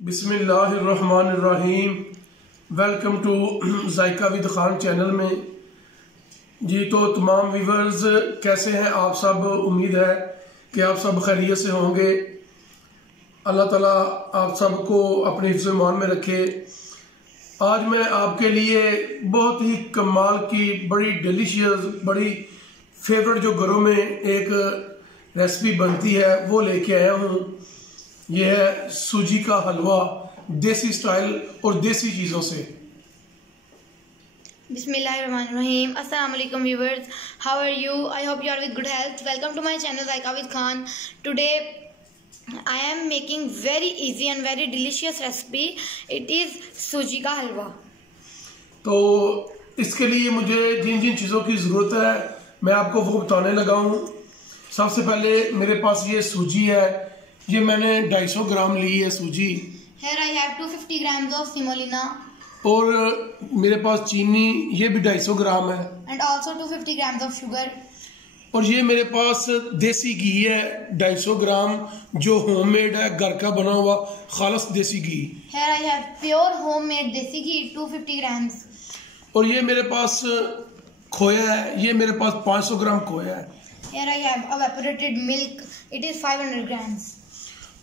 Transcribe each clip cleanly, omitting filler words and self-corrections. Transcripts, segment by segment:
बिस्मिल्लाहिर्रहमानिर्रहीम। Welcome to Zaika with Khan channel में। जी तो तमाम व्यूवर्स कैसे हैं आप सब? उम्मीद है कि आप सब खैरियत से होंगे। अल्लाह ताला आप सबको अपने हिफ्ज़ ईमान में रखे। आज मैं आपके लिए बहुत ही कमाल की बड़ी डिलीशियस बड़ी फेवरेट जो घरों में एक रेसिपी बनती है वो लेके आया हूँ। यह है सूजी का हलवा, देसी स्टाइल और देसी चीज़ों से। Bismillahirrahmanirrahim. Assalamu alaikum viewers. How are you? I hope you are with good health. Welcome to my channel Zaika with Khan. Today I am making very easy and very delicious recipe. It is सूजी का हलवा। तो इसके लिए मुझे जिन जिन चीज़ों की ज़रूरत है मैं आपको वो बताने लगा हूँ। सबसे पहले मेरे पास ये सूजी है, ये मैंने 250 ग्राम ली है सूजी। Here I have 250 grams of semolina. और मेरे पास चीनी ये भी 250 ग्राम है। And also 250 grams of sugar. और ये मेरे पास देसी घी है 250 ग्राम, जो होममेड है, घर का बना हुआ खालस देसी घी। Here I have pure homemade desi ghee 250 grams. और ये मेरे पास खोया है, ये मेरे पास 500 ग्राम खोया है। Here I have evaporated milk. It is 500 grams.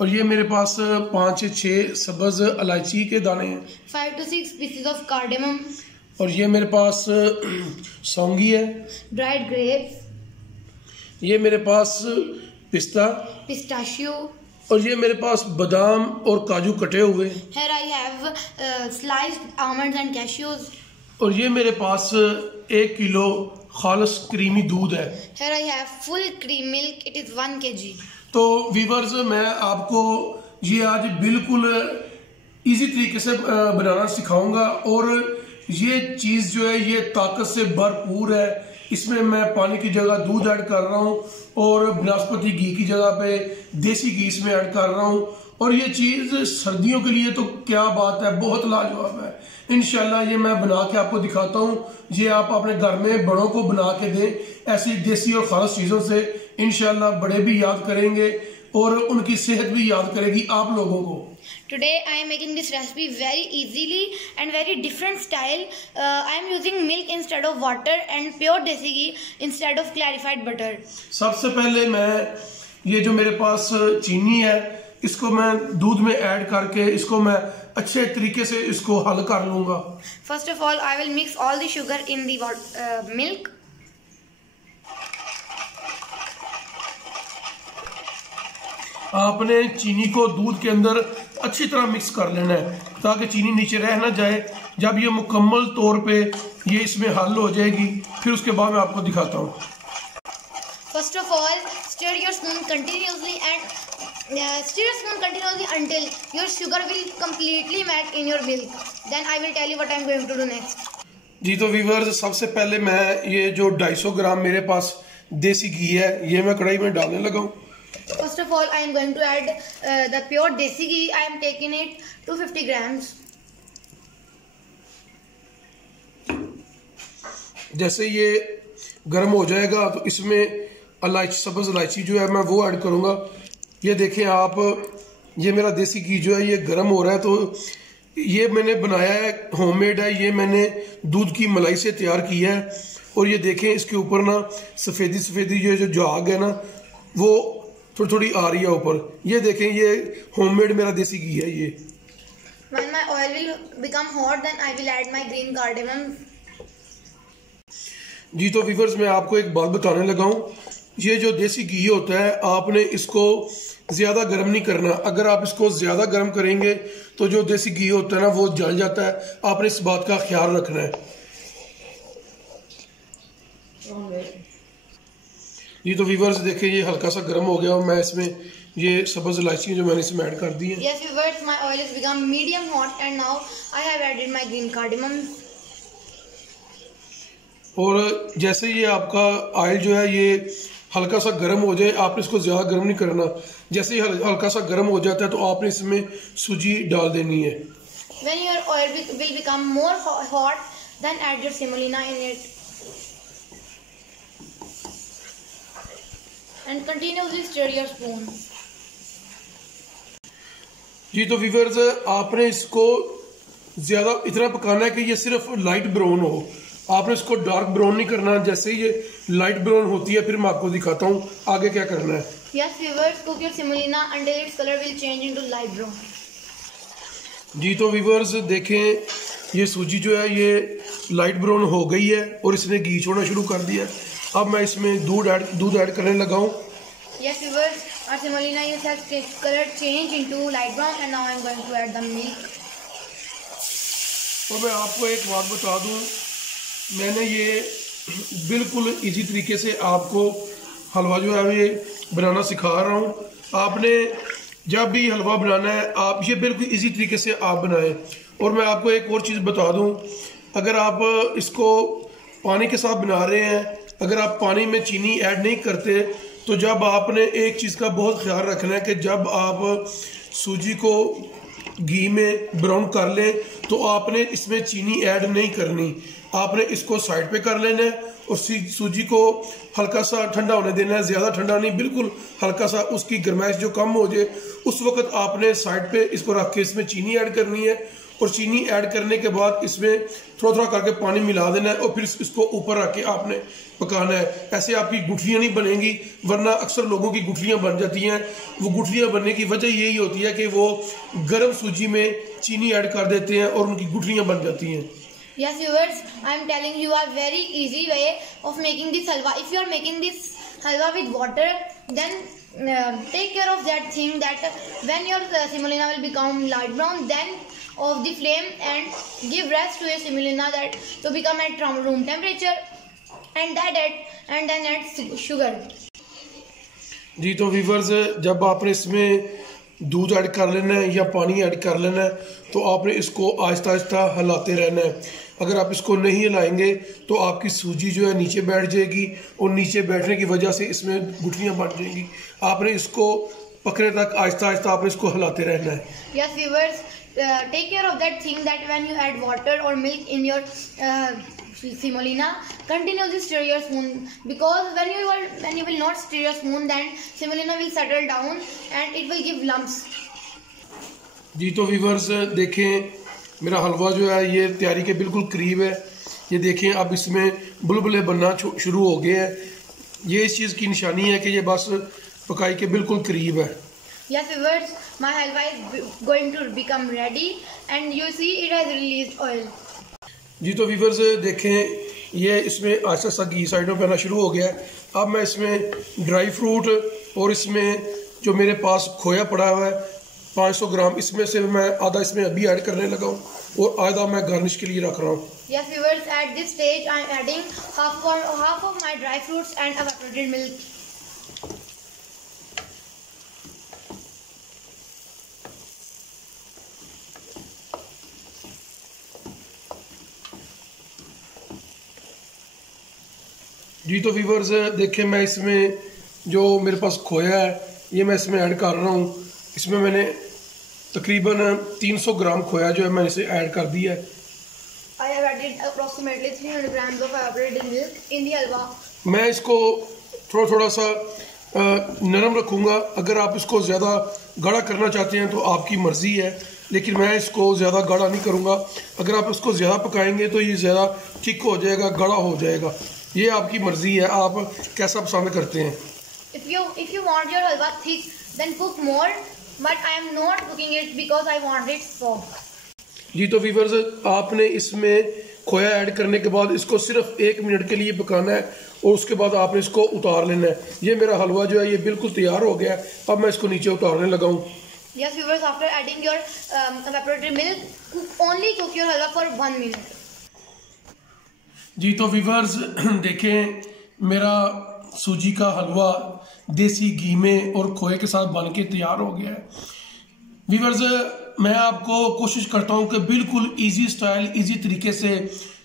और ये मेरे पास 5 से 6 सब्ज इलायची के दाने हैं। 5 to 6 pieces of cardamom. और ये मेरे पास सौंगी है। Dried grapes. ये मेरे पास पिस्ता। Pistachio. और ये मेरे पास बादाम और काजू कटे हुए। Here I have sliced almonds and cashews. और ये मेरे पास 1 किलो खालस क्रीमी दूध है। Here I have full cream milk. It is 1 kg. तो व्यूवर्स मैं आपको ये आज बिल्कुल इजी तरीके से बनाना सिखाऊंगा। और ये चीज़ जो है ये ताकत से भरपूर है। इसमें मैं पानी की जगह दूध ऐड कर रहा हूँ और बनास्पति घी की जगह पे देसी घी इसमें ऐड कर रहा हूँ। और ये चीज़ सर्दियों के लिए तो क्या बात है, बहुत लाजवाब है। इंशाल्लाह ये मैं बना के आपको दिखाता हूँ। ये आप अपने घर में बड़ों को बना के दें ऐसी देसी और खास चीज़ों से। इंशाल्लाह बड़े भी याद करेंगे और उनकी सेहत भी याद करेगी आप लोगों को। Today I am making this recipe very easily and very different style. I am using milk instead of water and pure desi ghee instead of clarified butter. सबसे पहले मैं ये जो मेरे पास चीनी है इसको मैं दूध में ऐड करके इसको मैं अच्छे तरीके से इसको हल कर लूंगा। First of all, I will mix all the sugar in the milk. आपने चीनी को दूध के अंदर अच्छी तरह मिक्स कर लेना है ताकि चीनी नीचे रह ना जाए। जब ये मुकम्मल तौर पे ये इसमें हल हो जाएगी फिर उसके बाद मैं आपको दिखाता हूँ। First of all, stir your spoon continuously until your sugar will completely melt in your milk. Then I will tell you what I am going to do next. जी तो व्यूअर्स सबसे पहले मैं ये जो 250 ग्राम मेरे पास देसी घी है ये मैं कढ़ाई में डालने लगा हूँ। First of all, I am going to add the pure desi ghee. I am taking it 250 grams. जैसे ये गर्म हो जाएगा तो इसमें इलायची, सब्ज इलायची जो है मैं वो ऐड करूँगा। ये देखें आप, ये मेरा देसी घी जो है ये गर्म हो रहा है। तो ये मैंने बनाया है, होममेड है, ये मैंने दूध की मलाई से तैयार किया है। और ये देखें इसके ऊपर ना सफ़ेदी सफ़ेदी ये जो झाग है ना वो थोड़ी थोड़ी आ रही है ऊपर। ये देखें ये होममेड मेरा देसी घी है ये। When my oil will become hot, then I will add my green cardamom. जी तो व्यूअर्स मैं आपको एक बात बताने लगा हूँ। ये जो देसी घी होता है आपने इसको ज़्यादा गर्म नहीं करना। अगर आप इसको ज़्यादा गर्म करेंगे तो जो देसी घी होता है ना वो जल जाता है। आपने इस बात का ख्याल रखना है। ये तो व्यूअर्स देखें ये हल्का सा गर्म हो गया और मैं इसमें ये सब्ज इलायची जो मैंने इसमें ऐड कर दी है। Yes viewers, my oil has become medium hot and now I have added my green cardamom. और जैसे ये आपका ऑयल जो है ये हल्का सा गर्म हो जाए, आपने इसको ज़्यादा गर्म नहीं करना। जैसे ही हल्का सा गर्म हो जाता है तो आपने इसमें सूजी डाल देनी है। When your oil will become more hot, then add your semolina in it. And continuously stir your spoon. जी तो व्यूअर्स, आपने इसको ज़्यादा इतना पकाना है कि ये सिर्फ लाइट ब्राउन हो। आपने इसको डार्क ब्राउन नहीं करना। जैसे ही ये लाइट ब्राउन होती है फिर मैं आपको दिखाता हूँ आगे क्या करना है। Yes viewers, cook your semolina until its color will change into light brown. जी तो व्यूअर्स देखें, ये सूजी जो है ये लाइट ब्राउन हो गई है और इसने घी छोड़ना शुरू कर दिया है। अब मैं इसमें दूध ऐड करने लगा हूँ। Yes viewers, our semolina has color changed into light brown and now I am going to add the milk. तो मैं आपको एक बात बता दूं, मैंने ये बिल्कुल इजी तरीके से आपको हलवा जो है ये बनाना सिखा रहा हूँ। आपने जब भी हलवा बनाना है आप ये बिल्कुल इजी तरीके से आप बनाएं। और मैं आपको एक और चीज़ बता दूं, अगर आप इसको पानी के साथ बना रहे हैं, अगर आप पानी में चीनी ऐड नहीं करते तो जब आपने एक चीज़ का बहुत ख्याल रखना है कि जब आप सूजी को घी में ब्राउन कर लें तो आपने इसमें चीनी ऐड नहीं करनी। आपने इसको साइड पे कर लेना है और सूजी को हल्का सा ठंडा होने देना है, ज़्यादा ठंडा नहीं, बिल्कुल हल्का सा, उसकी गर्माइश जो कम हो जाए उस वक्त आपने साइड पे इसको रख के इसमें चीनी ऐड करनी है। और चीनी ऐड करने के बाद इसमें थोड़ा थोड़ा करके पानी मिला देना है और फिर इसको ऊपर रख के आपने पकाना है। ऐसे आपकी गुठलियाँ नहीं बनेंगी, वरना अक्सर लोगों की गुठलियाँ बन जाती हैं। वो गुठलियाँ बनने की वजह यही होती है कि वो गर्म सूजी में चीनी ऐड कर देते हैं और उनकी गुठलियाँ बन जाती हैं। Yes viewers, I am telling you a very easy way of making this halwa. If you are making this halwa with water, then take care of that thing that when your semolina will become light brown, then off the flame and give rest to your semolina that to become at room temperature, and then add sugar. जी तो viewers, जब आपने इसमें दूध add कर लेना है या पानी ऐड कर लेना है तो आपने इसको आहिस्ता आहिस्ता हिलाते रहना है। अगर आप इसको नहीं हिलाएंगे तो आपकी सूजी जो है नीचे बैठ जाएगी और नीचे बैठने की वजह से इसमें गुठलियाँ बन जाएंगी। आपने इसको पकने तक आहिस्ता आहिस्ता आपने इसको हिलाते रहना है। Yes viewers, take care of that thing that when you add water or milk in your semolina, continuously stir your spoon, because when you will not stir your spoon, then semolina will settle down and it will give lumps. जी तो viewers देखें, मेरा हलवा जो है ये तैयारी के बिल्कुल करीब है। ये देखें अब इसमें बुलबुले बनना शुरू हो गए हैं। ये इस चीज़ की निशानी है कि ये बस पकाई के बिल्कुल करीब है। Yes viewers, my halwa is going to become ready and you see it has released oil. जी तो व्यूअर्स देखें, ये इसमें आहिस्ता आहिस्ता घी साइडों पे आना शुरू हो गया है। अब मैं इसमें ड्राई फ्रूट और इसमें जो मेरे पास खोया पड़ा हुआ है 500 ग्राम, इसमें से मैं आधा इसमें अभी ऐड करने लगा हूँ और आधा मैं गार्निश के लिए रख रहा हूँ। Yes viewers, at this stage I am adding half of my dry fruits and evaporated milk. जी तो व्यूअर्स देखें, मैं इसमें जो मेरे पास खोया है ये मैं इसमें ऐड कर रहा हूँ। इसमें मैंने तकरीबन 300 ग्राम खोया जो है मैंने इसे ऐड कर दिया है। I have added approximately 300 grams of evaporated milk in the halwa. मैं इसको थोड़ा सा नरम रखूँगा। अगर आप इसको ज़्यादा गाढ़ा करना चाहते हैं तो आपकी मर्ज़ी है, लेकिन मैं इसको ज़्यादा गाढ़ा नहीं करूँगा। अगर आप इसको ज़्यादा पकाएंगे तो ये ज़्यादा थिक हो जाएगा, गाढ़ा हो जाएगा। ये आपकी मर्ज़ी है, आप कैसा पसंद करते हैं। If you want your halwa thick, then cook more, but I am not cooking it because I want it soft. जी तो व्यूअर्स, आपने इसमें खोया ऐड करने के बाद इसको सिर्फ 1 मिनट के लिए पकाना है और उसके बाद आपने इसको उतार लेना है। ये मेरा हलवा जो है ये बिल्कुल तैयार हो गया है। अब मैं इसको नीचे उतारने लगा हूँ। Yes viewers, after adding your evaporated milk, cook your halwa for 1 minute. जी तो व्यूअर्स देखें, मेरा सूजी का हलवा देसी घी में और खोए के साथ बन के तैयार हो गया है। व्यूअर्स, मैं आपको कोशिश करता हूं कि बिल्कुल इजी स्टाइल, इजी तरीके से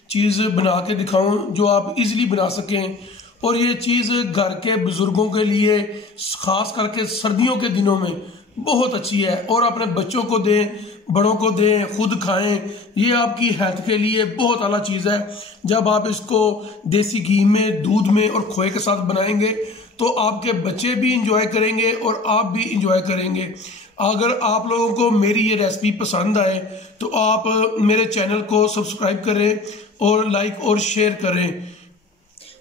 चीज़ बना के दिखाऊं जो आप इजीली बना सकें। और ये चीज़ घर के बुज़ुर्गों के लिए, ख़ास करके सर्दियों के दिनों में बहुत अच्छी है। और अपने बच्चों को दें, बड़ों को दें, खुद खाएं। ये आपकी हेल्थ के लिए बहुत आला चीज़ है। जब आप इसको देसी घी में, दूध में और खोए के साथ बनाएंगे तो आपके बच्चे भी इंजॉय करेंगे और आप भी इंजॉय करेंगे। अगर आप लोगों को मेरी ये रेसिपी पसंद आए तो आप मेरे चैनल को सब्सक्राइब करें और लाइक और शेयर करें।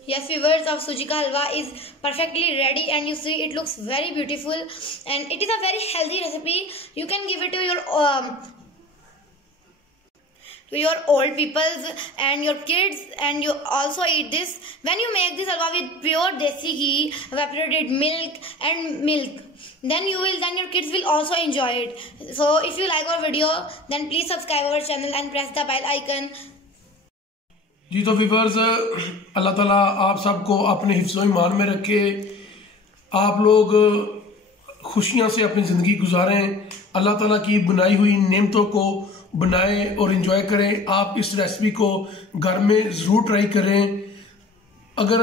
Yes viewers, our suji ka halwa is perfectly ready and you see it looks very beautiful and it is a very healthy recipe. You can give it to your old peoples and your kids, and you also eat this when you make this halwa with pure desi ghee, evaporated milk and milk. Then your kids will also enjoy it. So if you like our video, then please subscribe our channel and press the bell icon. जी तो viewers, अल्लाह ताला आप सबको अपने हिफ्ज़ो ईमान में रखे, आप लोग खुशियां से अपनी ज़िंदगी गुजारें, अल्लाह ताला की बनाई हुई नेमतों को बनाएं और एंजॉय करें। आप इस रेसिपी को घर में ज़रूर ट्राई करें। अगर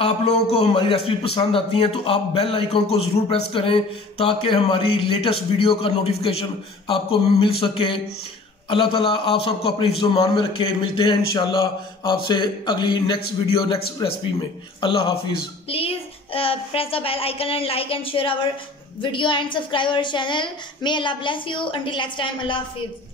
आप लोगों को हमारी रेसिपी पसंद आती है तो आप बेल आइकन को ज़रूर प्रेस करें ताकि हमारी लेटेस्ट वीडियो का नोटिफिकेशन आपको मिल सके। अल्लाह ताला आप सबको अपने हिफ्ज़ो ईमान में रखे। मिलते हैं इंशाल्लाह आपसे अगली नेक्स्ट वीडियो नेक्स्ट रेसिपी में। अल्लाह हाफिज़। Please press the bell icon and like and share our video and subscribe our channel. May Allah bless you. Until next time, Allah Hafiz.